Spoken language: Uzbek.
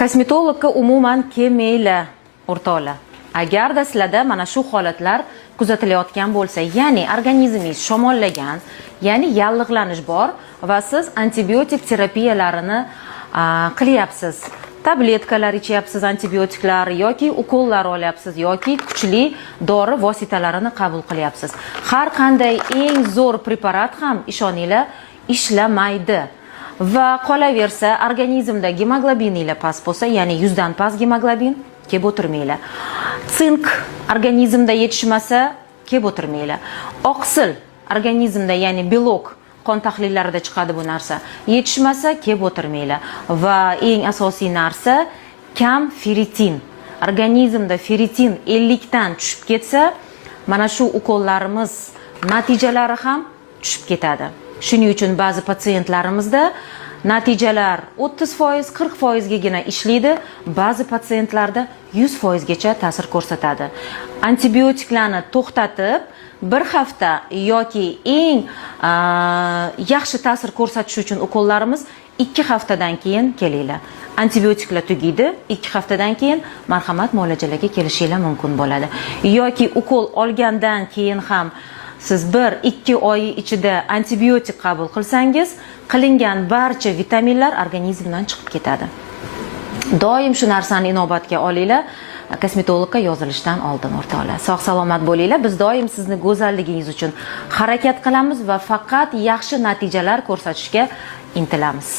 Kosmetologga umuman kelmayli, o'rtoqlar. Agarda sizlarda mana shu holatlar kuzatilayotgan bo'lsa, ya'ni organizmingiz shamollagan, ya'ni yallig'lanish bor va siz antibiotik terapiyalarini qilyapsiz. Tabletkalar ichyapsiz, antibiotiklar yoki ukollar olyapsiz yoki kuchli dori vositalarini qabul qilyapsiz. Har qanday eng zo'r preparat ham ishoninglar ishlamaydi. Va qolaversa, organizmda gemoglobininglar past bo'lsa, ya'ni 100 dan past gemoglobin kelib o'tirmaylar. Sink organizmda yetishmasa, kelib o'tirmaylar. Oqsil organizmda, ya'ni belok qon tahlillarida chiqadi bu narsa. Yetishmasa, kelib o'tirmaylar. Va eng asosiy narsa kam ferritin. Organizmda ferritin 50 dan tushib ketsa, mana shu ukollarimiz natijalari ham tushib ketadi. Shuning uchun ba'zi patsientlarimizda natijalar 30%, 40% gagina ishlaydi, ba'zi patsientlarda 100% gacha ta'sir ko'rsatadi. Antibiotiklarni to'xtatib, bir hafta yoki eng yaxshi ta'sir ko'rsatish uchun ukollarimiz 2 haftadan keyin kelinglar. Antibiotiklar tugaydi, 2 haftadan keyin marhamat muolajalarga kelishinglar mumkin bo'ladi. Yoki ukol olgandan keyin ham siz 1-2 oy ichida antibiotik qabul qilsangiz, qilingan barcha vitaminlar organizmdan chiqib ketadi. Doim shu narsani inobatga olinglar. Kosmetologga yozilishdan oldin o'rtoqlar. Sog' salomat bo'linglar. Biz doim sizni go'zalligingiz uchun harakat qilamiz va faqat yaxshi natijalar ko'rsatishga intilamiz.